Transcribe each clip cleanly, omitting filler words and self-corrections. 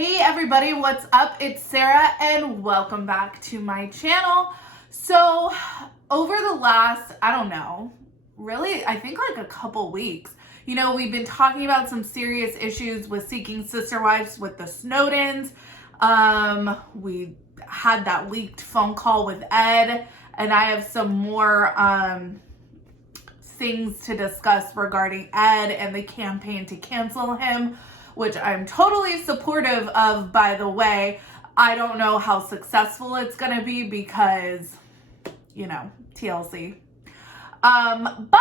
Hey everybody, what's up? It's Sarah and welcome back to my channel. So over the last, I think like a couple weeks, we've been talking about some serious issues with Seeking Sister Wives with the Snowdens. We had that leaked phone call with Ed, and I have some more things to discuss regarding Ed and the campaign to cancel him, which I'm totally supportive of, by the way. I don't know how successful it's going to be because, TLC. But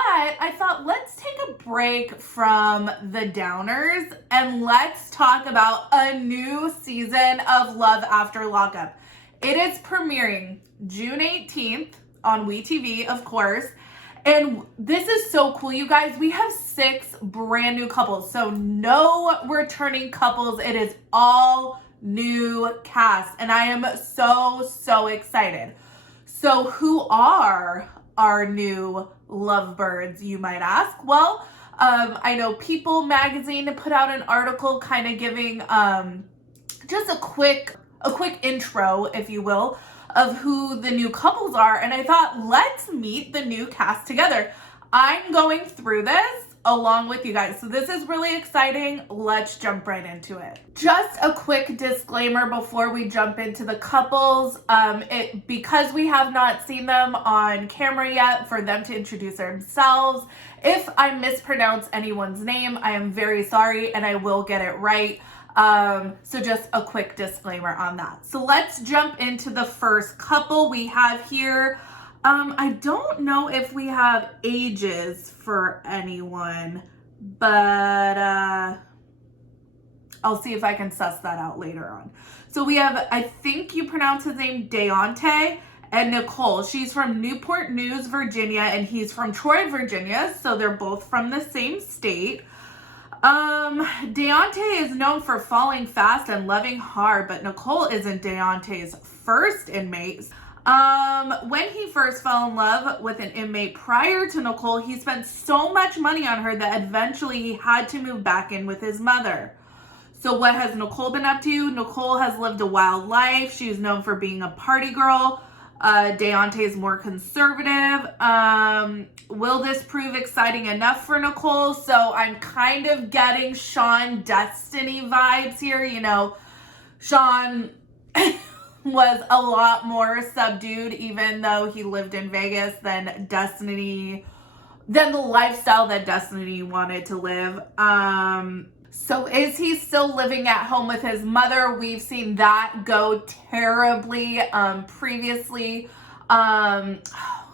I thought, let's take a break from the downers and let's talk about a new season of Love After Lockup. It is premiering June 18th on WeTV, of course. And this is so cool, you guys. We have 6 brand new couples. So no returning couples. It is all new cast. And I am so excited. So who are our new lovebirds, you might ask? Well, I know People magazine put out an article kind of giving just a quick intro, if you will, of who the new couples are, and I thought, let's meet the new cast together. I'm going through this along with you guys, so this is really exciting. Let's jump right into it. Just a quick disclaimer before we jump into the couples. Because we have not seen them on camera yet, for them to introduce themselves. If I mispronounce anyone's name, I am very sorry, and I will get it right. So just a quick disclaimer on that. So let's jump into the first couple we have here. I don't know if we have ages for anyone, but I'll see if I can suss that out later on. So we have, I think you pronounce his name Deontay and Nicole. She's from Newport News, Virginia, and he's from Troy, Virginia. So they're both from the same state. Deontay is known for falling fast and loving hard, but Nicole isn't Deontay's first inmate. When he first fell in love with an inmate prior to Nicole, he spent so much money on her that eventually he had to move back in with his mother. So what has Nicole been up to? Nicole has lived a wild life. She's known for being a party girl. Deontay is more conservative. Will this prove exciting enough for Nicole? So I'm kind of getting Sean Destiny vibes here. Sean was a lot more subdued, even though he lived in Vegas, than the lifestyle that Destiny wanted to live. So is he still living at home with his mother? We've seen that go terribly previously.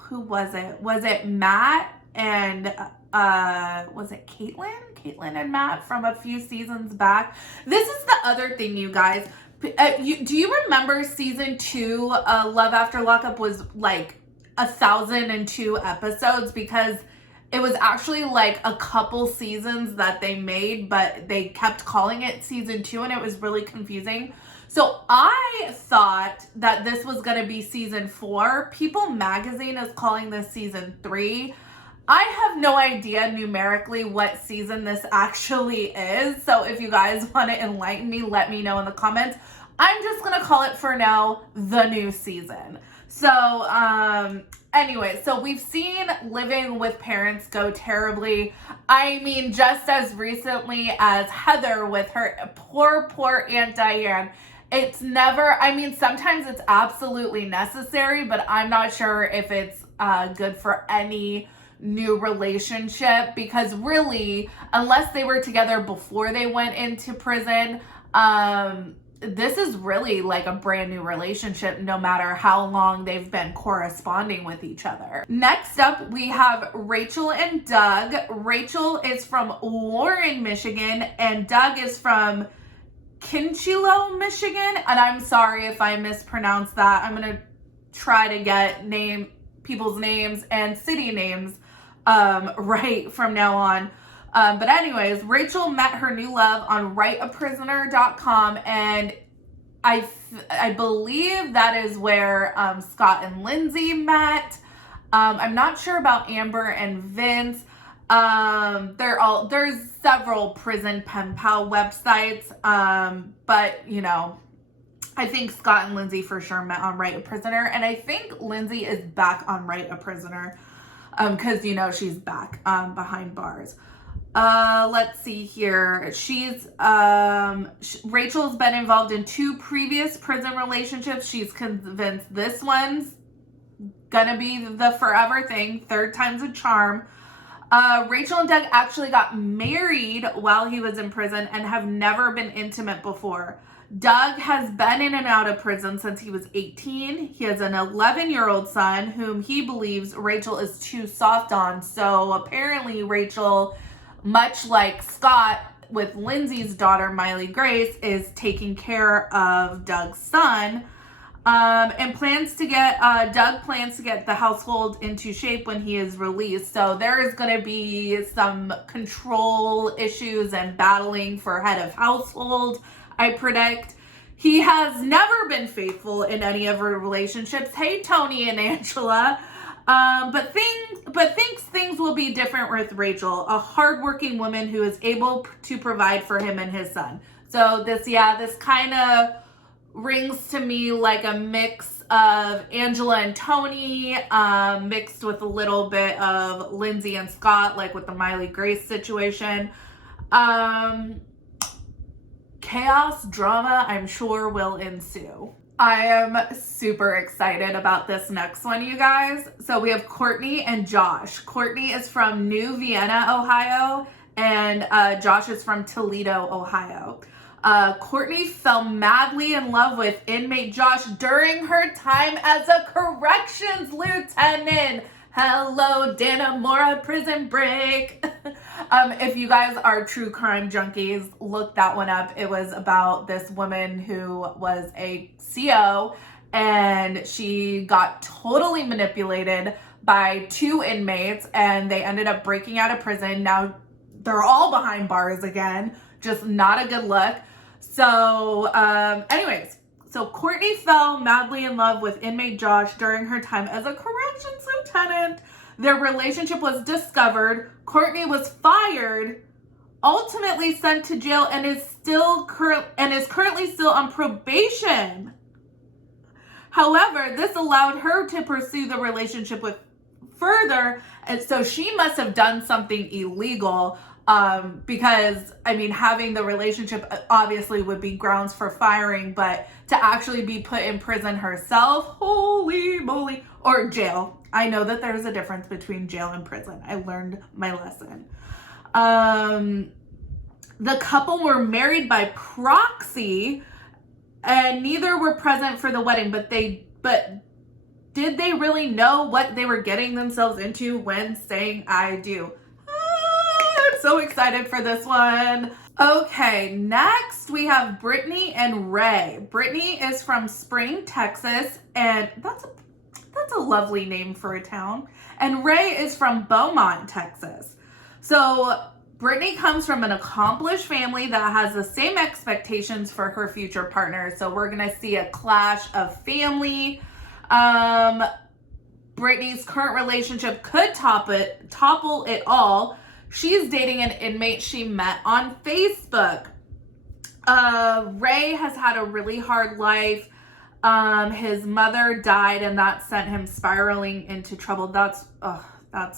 Who was it? Was it Matt and was it Caitlyn? Caitlyn and Matt from a few seasons back. This is the other thing, you guys. Do you remember season 2 Love After Lockup was like 1,002 episodes? Because it was actually like a couple seasons that they made, but they kept calling it season 2 and it was really confusing. So I thought that this was going to be season 4. People magazine is calling this season 3. I have no idea numerically what season this actually is. So if you guys want to enlighten me, let me know in the comments. I'm just going to call it for now the new season. So anyway, so we've seen living with parents go terribly. I mean, just as recently as Heather with her poor Aunt Diane. It's never, sometimes it's absolutely necessary, but I'm not sure if it's good for any new relationship, because really, unless they were together before they went into prison, this is really like a brand new relationship, no matter how long they've been corresponding with each other. Next up, we have Rachel and Doug. Rachel is from Warren, Michigan, and Doug is from Kinchilo, Michigan, and I'm sorry if I mispronounce that. I'm gonna try to get people's names and city names right from now on. But anyways, Rachel met her new love on writeaprisoner.com, and I believe that is where Scott and Lindsay met. I'm not sure about Amber and Vince. There's several prison pen pal websites, but you know, I think Scott and Lindsay for sure met on Write a Prisoner, and I think Lindsay is back on Write a Prisoner, because you know she's back behind bars. Let's see here. Rachel's been involved in 2 previous prison relationships. She's convinced this one's gonna be the forever thing. 3rd time's a charm. Rachel and Doug actually got married while he was in prison and have never been intimate before. Doug has been in and out of prison since he was 18. He has an 11-year-old son whom he believes Rachel is too soft on. So apparently Rachel, much like Scott with Lindsay's daughter Miley Grace, is taking care of Doug's son, and Doug plans to get the household into shape when he is released. So there is going to be some control issues and battling for head of household, I predict. He has never been faithful in any of her relationships. Hey, Tony and Angela. But thinks things will be different with Rachel, a hardworking woman who is able to provide for him and his son. So this kind of rings to me like a mix of Angela and Tony, mixed with a little bit of Lindsay and Scott, like with the Miley Grace situation. Chaos, drama, I'm sure will ensue. I am super excited about this next one, you guys. So we have Courtney and Josh. Courtney is from New Vienna, Ohio, and Josh is from Toledo, Ohio. Courtney fell madly in love with inmate Josh during her time as a corrections lieutenant. Hello, Dana Mora, Prison Break. If you guys are true crime junkies, look that one up. It was about this woman who was a CO, and she got totally manipulated by 2 inmates, and they ended up breaking out of prison. Now they're all behind bars again. Just not a good look. So anyways, so Courtney fell madly in love with inmate Josh during her time as a corrections lieutenant. Their relationship was discovered. Courtney was fired, ultimately sent to jail, and is currently still on probation. However, this allowed her to pursue the relationship with further, and so she must have done something illegal. Because I mean, having the relationship obviously would be grounds for firing, but to actually be put in prison herself, holy moly, or jail. I know that there's a difference between jail and prison. I learned my lesson. The couple were married by proxy, and neither were present for the wedding, but did they really know what they were getting themselves into when saying I do? I'm so excited for this one. Okay, next we have Brittany and Ray. Brittany is from Spring, Texas, and that's a lovely name for a town. And Ray is from Beaumont, Texas. So Brittany comes from an accomplished family that has the same expectations for her future partner. So we're gonna see a clash of family. Brittany's current relationship could topple it all. She's dating an inmate she met on Facebook. Ray has had a really hard life. His mother died, and that sent him spiraling into trouble. That's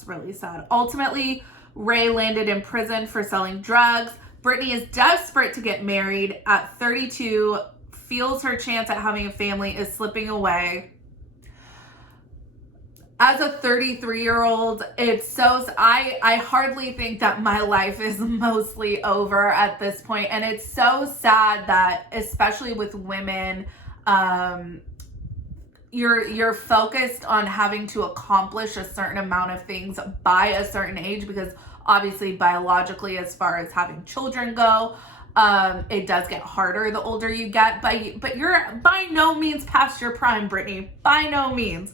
really sad. Ultimately, Ray landed in prison for selling drugs. Brittany is desperate to get married at 32, feels her chance at having a family is slipping away. As a 33-year-old, I hardly think that my life is mostly over at this point. And it's so sad that, especially with women, you're focused on having to accomplish a certain amount of things by a certain age, because obviously biologically, as far as having children go, it does get harder the older you get, but you're by no means past your prime, Brittany, by no means.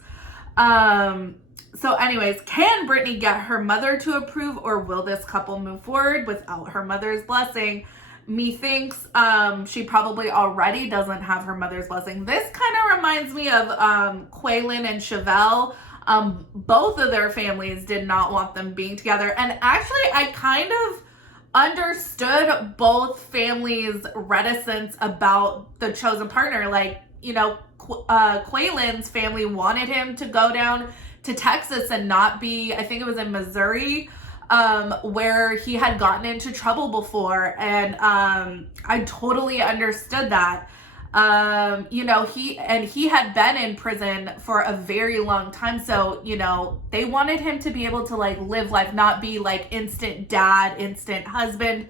So anyways, can Brittany get her mother to approve, or will this couple move forward without her mother's blessing? Methinks she probably already doesn't have her mother's blessing. This kind of reminds me of Quaylin and Chevelle. Both of their families did not want them being together. And actually, I kind of understood both families' reticence about the chosen partner. Like, you know, Quaylen's family wanted him to go down to Texas and not be, I think it was in Missouri, where he had gotten into trouble before. And I totally understood that. You know, he had been in prison for a very long time. So, you know, they wanted him to be able to like live life, not be like instant dad, instant husband.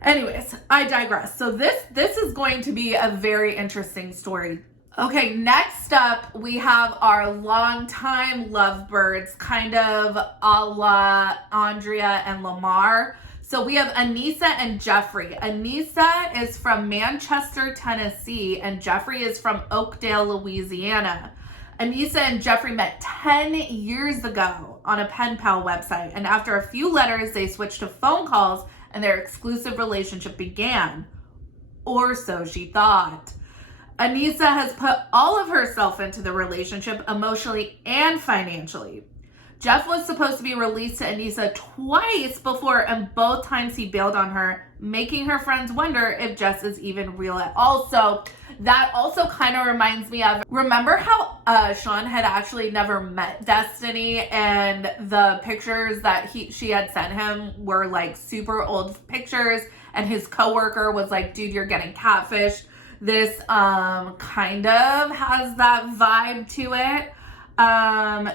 Anyways, I digress. So this is going to be a very interesting story. Okay, next up, we have our longtime lovebirds, kind of a la Andrea and Lamar. So we have Anissa and Jeffrey. Anissa is from Manchester, Tennessee, and Jeffrey is from Oakdale, Louisiana. Anissa and Jeffrey met 10 years ago on a pen pal website, and after a few letters, they switched to phone calls, and their exclusive relationship began. Or so she thought. Anissa has put all of herself into the relationship, emotionally and financially. Jeff was supposed to be released to Anissa twice before, and both times he bailed on her, making her friends wonder if Jess is even real at all. So that also kind of reminds me of, remember how Sean had actually never met Destiny, and the pictures that she had sent him were like super old pictures, and his coworker was like, dude, you're getting catfished. This kind of has that vibe to it.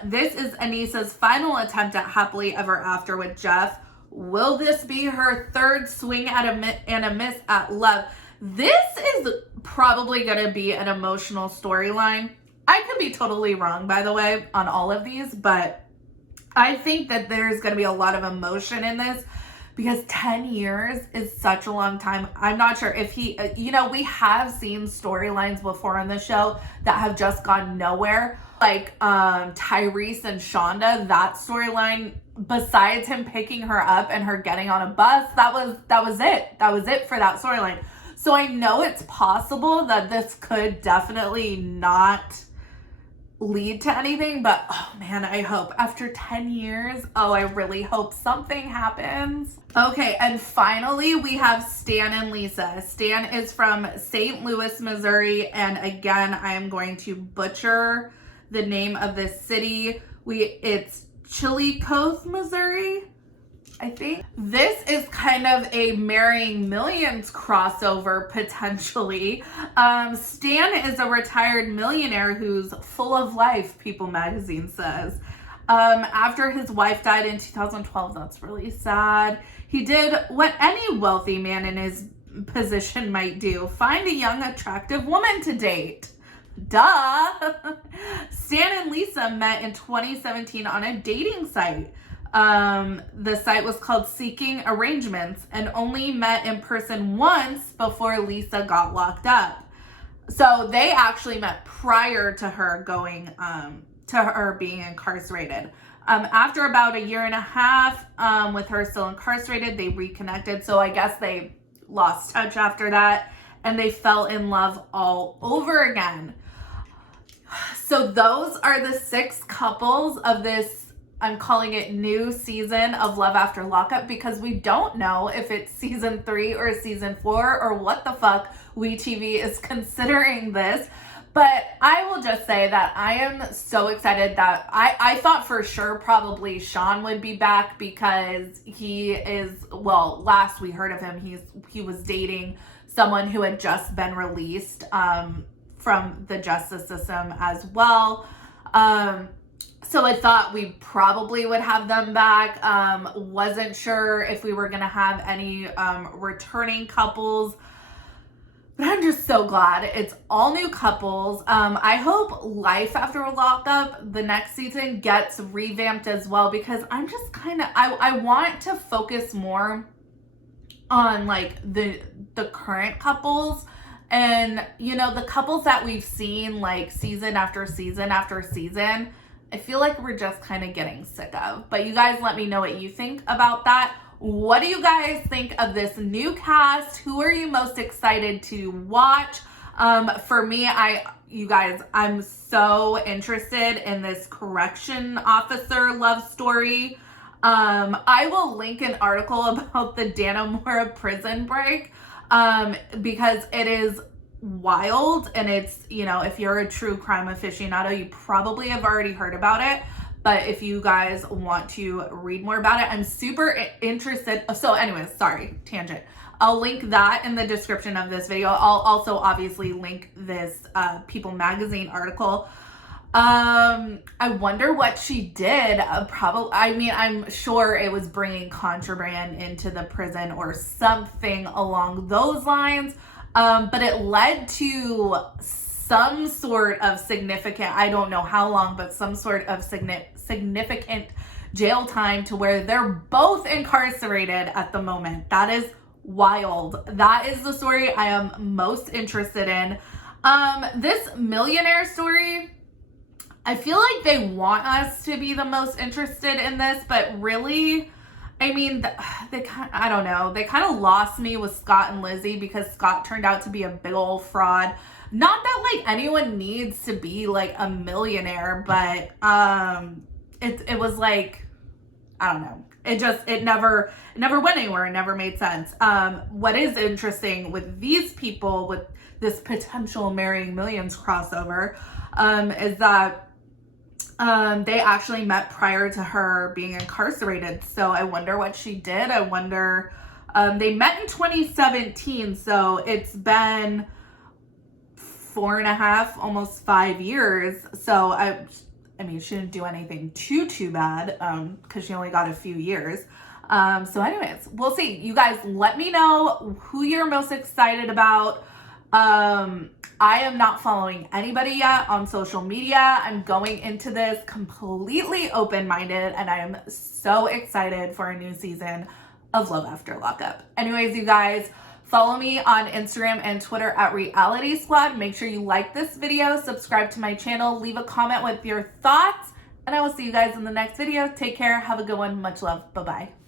This is Anissa's final attempt at happily ever after with Jeff. Will this be her third swing at a miss at love? This is probably going to be an emotional storyline. I could be totally wrong, by the way, on all of these, but I think that there's going to be a lot of emotion in this, because 10 years is such a long time. I'm not sure if he, you know, we have seen storylines before on the show that have just gone nowhere. Like Tyrese and Shonda, that storyline, besides him picking her up and her getting on a bus, that was it. That was it for that storyline. So I know it's possible that this could definitely not lead to anything, but oh man, I hope after 10 years, I really hope something happens. Okay, and finally we have Stan and Lisa. Stan is from St. Louis, Missouri, and again, I am going to butcher the name of this city. It's Chillicothe, Missouri, I think. This is kind of a Marrying Millions crossover, potentially. Stan is a retired millionaire who's full of life, People magazine says. After his wife died in 2012, that's really sad. He did what any wealthy man in his position might do: find a young, attractive woman to date. Duh! Stan and Lisa met in 2017 on a dating site. The site was called Seeking Arrangements, and only met in person once before Lisa got locked up. So they actually met prior to her going, to her being incarcerated. After about a year and a half, with her still incarcerated, they reconnected. So I guess they lost touch after that, and they fell in love all over again. So those are the 6 couples of this, I'm calling it, new season of Love After Lockup, because we don't know if it's season 3 or season 4 or what the fuck WeTV is considering this. But I will just say that I am so excited that I thought for sure probably Sean would be back, because he is, well, last we heard of him, he was dating someone who had just been released from the justice system as well. So I thought we probably would have them back. Wasn't sure if we were going to have any returning couples. But I'm just so glad it's all new couples. I hope Life After Lockup, the next season, gets revamped as well, because I'm just kind of, I want to focus more on like the current couples. And, you know, the couples that we've seen like season after season after season, I feel like we're just kind of getting sick of. But you guys let me know what you think about that. What do you guys think of this new cast? Who are you most excited to watch? For me, you guys, I'm so interested in this correction officer love story. I will link an article about the Dannemora prison break, because it is wild, and it's, you know, if you're a true crime aficionado, you probably have already heard about it. But if you guys want to read more about it, I'm super interested. So anyways, sorry, tangent. I'll link that in the description of this video. I'll also obviously link this People Magazine article. I wonder what she did. I mean, I'm sure it was bringing contraband into the prison or something along those lines. But it led to some sort of significant, I don't know how long, but some sort of significant jail time to where they're both incarcerated at the moment. That is wild. That is the story I am most interested in. This millionaire story, I feel like they want us to be the most interested in this, but really, I mean, I don't know. They kind of lost me with Scott and Lizzie because Scott turned out to be a big old fraud. Not that like anyone needs to be like a millionaire, but it was like, I don't know. It never went anywhere. It never made sense. What is interesting with these people, with this potential Marrying Millions crossover, is that they actually met prior to her being incarcerated. So I wonder what she did. I wonder, they met in 2017. So it's been 4.5, almost 5 years. So I mean, she didn't do anything too bad, because she only got a few years. So anyways, we'll see. You guys, let me know who you're most excited about. I am not following anybody yet on social media. I'm going into this completely open-minded, and I am so excited for a new season of Love After Lockup. Anyways, you guys, follow me on Instagram and Twitter at Reality Squad. Make sure you like this video, subscribe to my channel, leave a comment with your thoughts, and I will see you guys in the next video. Take care. Have a good one. Much love. Bye-bye.